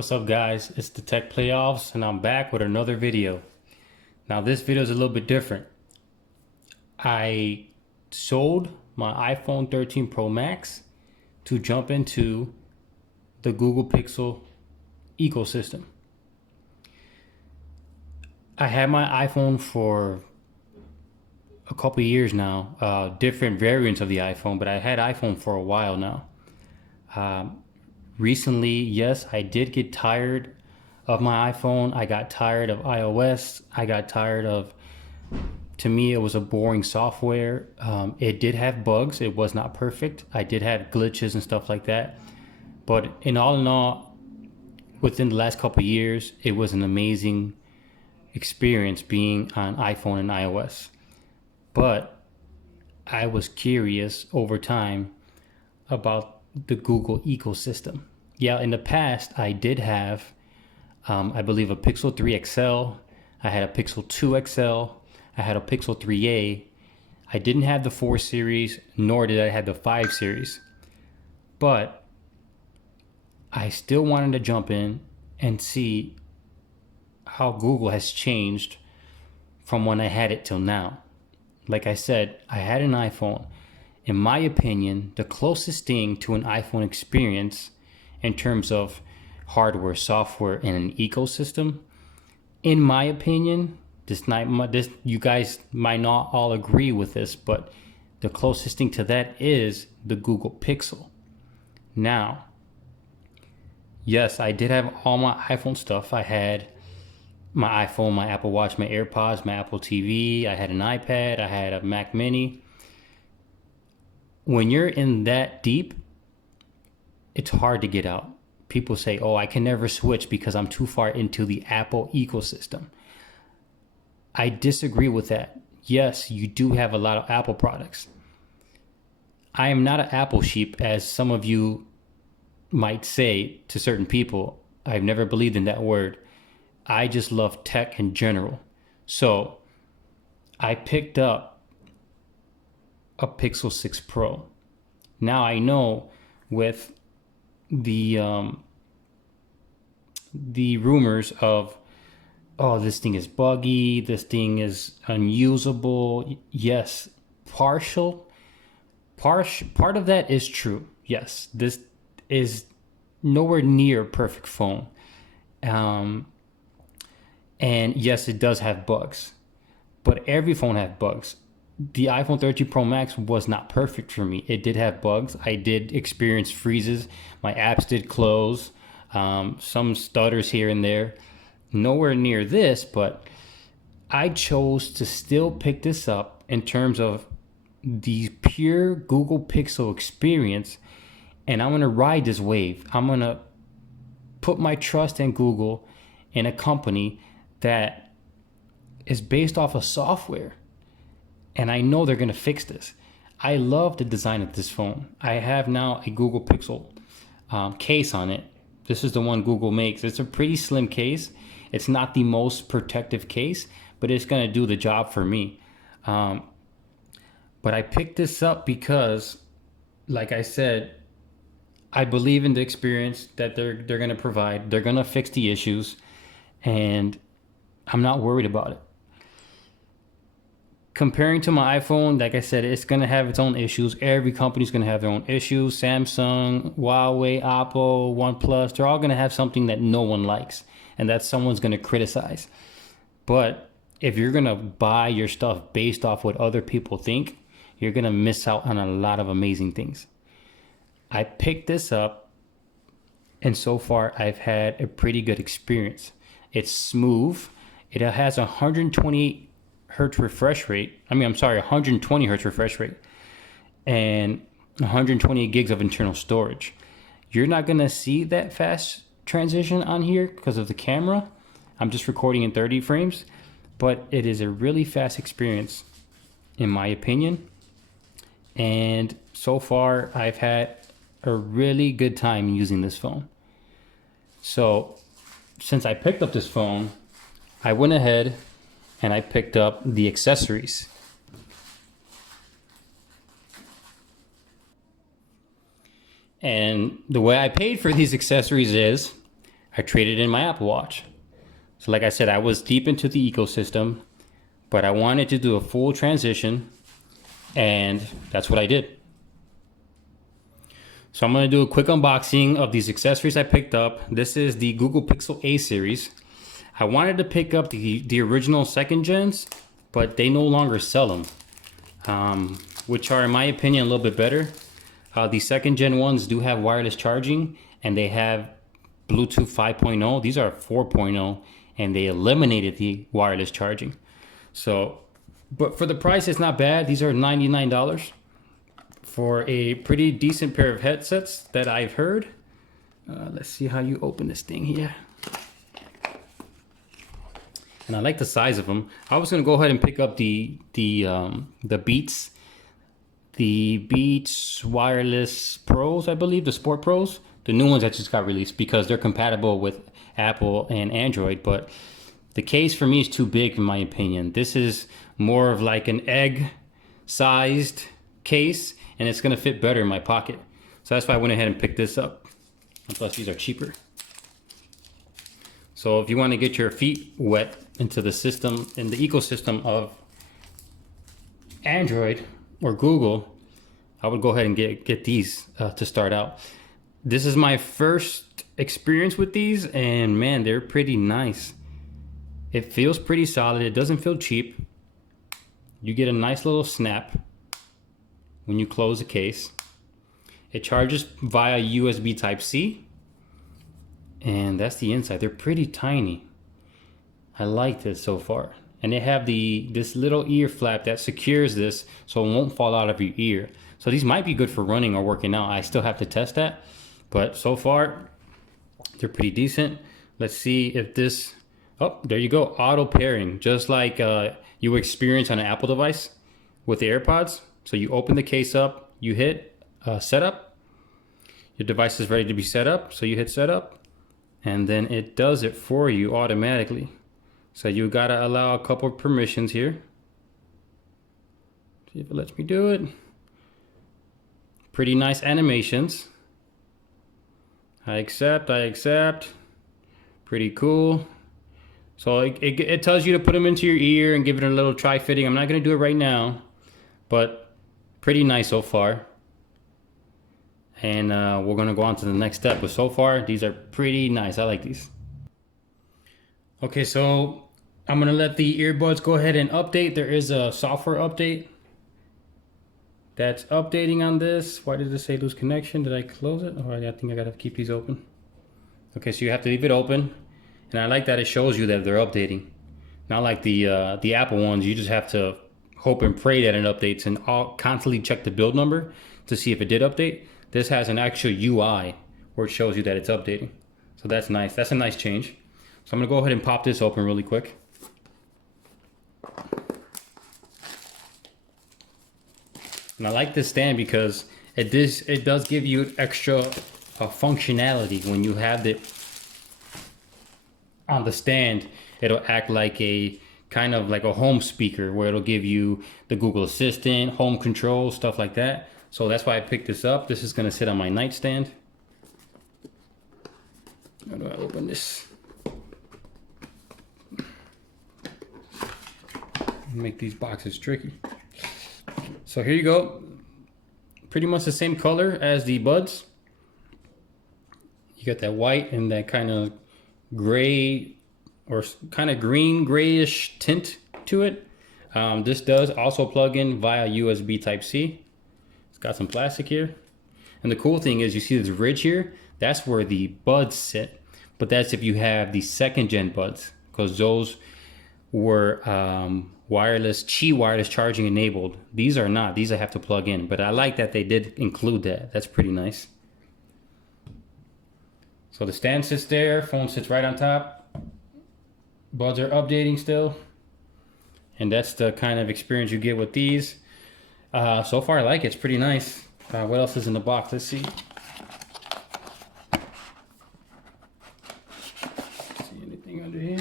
What's up, guys? It's the Tech Playoffs and I'm back with another video. Now this video is a little bit different. I sold my iPhone 13 Pro Max to jump into the Google Pixel ecosystem. I had my iPhone for a couple years now, different variants of the iPhone, but I had iPhone for a while now. Recently, yes, I did get tired of my iPhone. I got tired of iOS. I got tired of, to me, it was a boring software. It did have bugs. It was not perfect. I did have glitches and stuff like that. But in all, within the last couple of years, it was an amazing experience being on iPhone and iOS. But I was curious over time about the Google ecosystem. Yeah, in the past, I did have, I believe, a Pixel 3 XL. I had a Pixel 2 XL. I had a Pixel 3a. I didn't have the 4 series, nor did I have the 5 series. But I still wanted to jump in and see how Google has changed from when I had it till now. Like I said, I had an iPhone. In my opinion, the closest thing to an iPhone experience in terms of hardware, software, and an ecosystem, in my opinion, you guys might not all agree with this, but the closest thing to that is the Google Pixel. Now, yes, I did have all my iPhone stuff. I had my iPhone, my Apple Watch, my AirPods, my Apple TV. I had an iPad. I had a Mac Mini. When you're in that deep, it's hard to get out. People say, oh, I can never switch because I'm too far into the Apple ecosystem. I disagree with that. Yes, you do have a lot of Apple products. I am not an Apple sheep, as some of you might say to certain people. I've never believed in that word. I just love tech in general. So I picked up a Pixel 6 Pro. Now I know with the rumors of, oh, this thing is buggy, this thing is unusable. Yes, part of that is true. Yes, this is nowhere near a perfect phone. And yes, it does have bugs, but every phone has bugs. The iPhone 13 Pro Max was not perfect for me. It did have bugs. I did experience freezes. My apps did close. Some stutters here and there. Nowhere near this, but I chose to still pick this up in terms of the pure Google Pixel experience. And I'm going to ride this wave. I'm going to put my trust in Google, in a company that is based off of software. And I know they're going to fix this. I love the design of this phone. I have now a Google Pixel case on it. This is the one Google makes. It's a pretty slim case. It's not the most protective case, but it's going to do the job for me. But I picked this up because, like I said, I believe in the experience that they're going to provide. They're going to fix the issues, and I'm not worried about it. Comparing to my iPhone, like I said, it's going to have its own issues. Every company's going to have their own issues. Samsung, Huawei, Apple, OnePlus, they're all going to have something that no one likes and that someone's going to criticize. But if you're going to buy your stuff based off what other people think, you're going to miss out on a lot of amazing things. I picked this up, and so far I've had a pretty good experience. It's smooth. It has 120 hertz refresh rate. 120 hertz refresh rate and 128 gigs of internal storage. You're not going to see that fast transition on here because of the camera. I'm just recording in 30 frames, but it is a really fast experience in my opinion. And so far I've had a really good time using this phone. So since I picked up this phone, I went ahead and I picked up the accessories. And the way I paid for these accessories is I traded in my Apple Watch. So like I said, I was deep into the ecosystem, but I wanted to do a full transition, and that's what I did. So I'm going to do a quick unboxing of these accessories I picked up. This is the Google Pixel A series. I wanted to pick up the original second gens, but they no longer sell them, which are, in my opinion, a little bit better. The second gen ones do have wireless charging, and they have Bluetooth 5.0. These are 4.0, and they eliminated the wireless charging. So, but for the price, it's not bad. These are $99 for a pretty decent pair of headsets that I've heard. Let's see how you open this thing here. And I like the size of them. I was gonna go ahead and pick up the Beats, Wireless Pros, I believe, the Sport Pros, the new ones that just got released, because they're compatible with Apple and Android. But the case for me is too big, in my opinion. This is more of like an egg-sized case, and it's gonna fit better in my pocket. So that's why I went ahead and picked this up. And plus, these are cheaper. So if you want to get your feet wet into the system, in the ecosystem of Android or Google, I would go ahead and get these to start out. This is my first experience with these, and man, they're pretty nice. It feels pretty solid. It doesn't feel cheap. You get a nice little snap when you close the case. It charges via USB Type-C, and that's the inside. They're pretty tiny. I like this so far. And they have this little ear flap that secures this so it won't fall out of your ear. So these might be good for running or working out. I still have to test that, but so far they're pretty decent. Let's see if this, oh, there you go, auto pairing, just like you experience on an Apple device with the AirPods. So you open the case up, you hit setup, your device is ready to be set up, so you hit setup, and then it does it for you automatically. So you gotta allow a couple of permissions here. See if it lets me do it. Pretty nice animations. I accept. Pretty cool. So it tells you to put them into your ear and give it a little try fitting. I'm not gonna do it right now, but pretty nice so far. And we're gonna go on to the next step. But so far, these are pretty nice. I like these. Okay, so I'm gonna let the earbuds go ahead and update. There is a software update that's updating on this. Why did it say lose connection? Did I close it? Oh, I think I gotta keep these open. Okay, so you have to leave it open. And I like that it shows you that they're updating. Not like the Apple ones, you just have to hope and pray that it updates and constantly check the build number to see if it did update. This has an actual UI where it shows you that it's updating. So that's nice. That's a nice change. So I'm gonna go ahead and pop this open really quick. And I like this stand because it does give you extra functionality. When you have it on the stand, it'll act like a kind of like a home speaker, where it'll give you the Google Assistant, home control, stuff like that. So that's why I picked this up. This is gonna sit on my nightstand. How do I open this? Make these boxes tricky. So here you go. Pretty much the same color as the buds. You got that white and that kind of gray or kind of green grayish tint to it. This does also plug in via USB Type-C. It's got some plastic here. And the cool thing is, you see this ridge here? That's where the buds sit. But that's if you have the second gen buds, because those were wireless charging enabled. These are not. These I have to plug in. But I like that they did include that. That's pretty nice. So the stand sits there, phone sits right on top. Buds are updating still. And that's the kind of experience you get with these. So far I like it. It's pretty nice. What else is in the box? Let's see. See anything under here?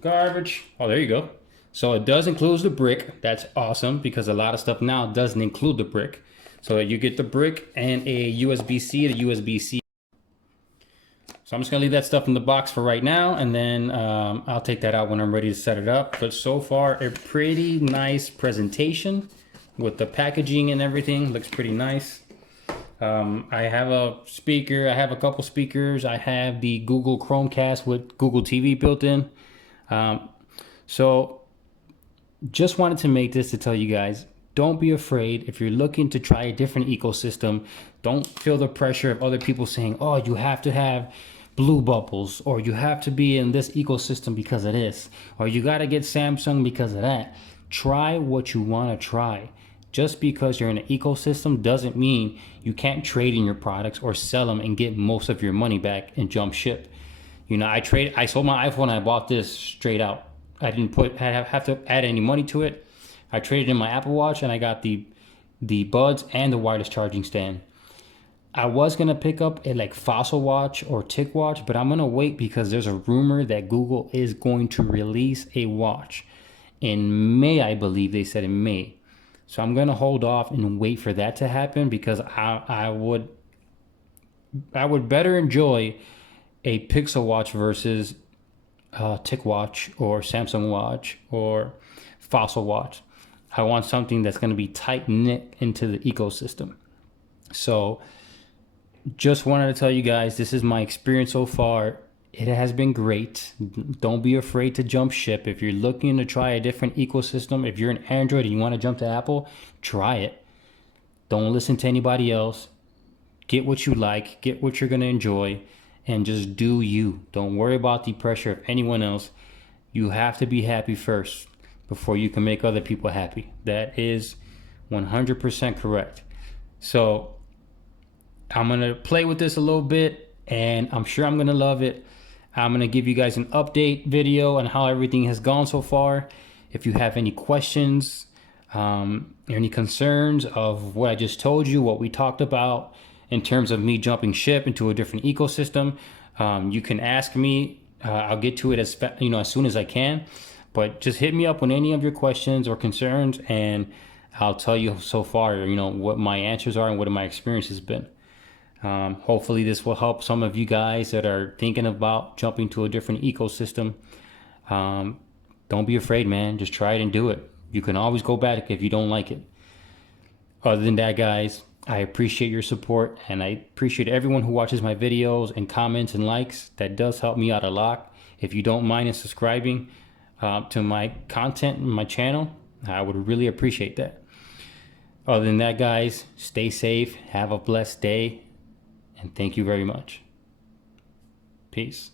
Garbage. Oh, there you go. So it does include the brick. That's awesome, because a lot of stuff now doesn't include the brick. So you get the brick and a USB-C to USB-C. So I'm just gonna leave that stuff in the box for right now, and then I'll take that out when I'm ready to set it up. But so far, a pretty nice presentation with the packaging and everything. Looks pretty nice. I have a speaker. I have a couple speakers. I have the Google Chromecast with Google TV built in. So just wanted to make this to tell you guys, don't be afraid. If you're looking to try a different ecosystem, don't feel the pressure of other people saying, oh, you have to have blue bubbles, or you have to be in this ecosystem because of this, or you got to get Samsung because of that. Try what you want to try. Just because you're in an ecosystem doesn't mean you can't trade in your products or sell them and get most of your money back and jump ship. You know, I sold my iPhone and I bought this straight out. I didn't have to add any money to it. I traded in my Apple Watch and I got the buds and the wireless charging stand. I was gonna pick up a like Fossil Watch or Tick Watch, but I'm gonna wait because there's a rumor that Google is going to release a watch in May. I believe they said in May. So I'm gonna hold off and wait for that to happen because I would better enjoy a Pixel Watch versus Tick Watch or Samsung Watch or Fossil Watch. I want something that's going to be tight knit into the ecosystem. So just wanted to tell you guys, this is my experience so far. It has been great. Don't be afraid to jump ship. If you're looking to try a different ecosystem, if you're an Android and you want to jump to Apple, try it. Don't listen to anybody else. Get what you like, get what you're going to enjoy, and just do you. Don't worry about the pressure of anyone else. You have to be happy first before you can make other people happy. That is 100% correct. So I'm going to play with this a little bit, and I'm sure I'm going to love it. I'm going to give you guys an update video on how everything has gone so far. If you have any questions, any concerns of what I just told you, what we talked about in terms of me jumping ship into a different ecosystem, you can ask me. I'll get to it as soon as I can. But just hit me up with any of your questions or concerns, and I'll tell you so far, what my answers are and what my experience has been. Hopefully this will help some of you guys that are thinking about jumping to a different ecosystem. Don't be afraid, man. Just try it and do it. You can always go back if you don't like it. Other than that, guys, I appreciate your support, and I appreciate everyone who watches my videos and comments and likes. That does help me out a lot. If you don't mind subscribing to my content and my channel, I would really appreciate that. Other than that, guys, stay safe, have a blessed day, and thank you very much. Peace.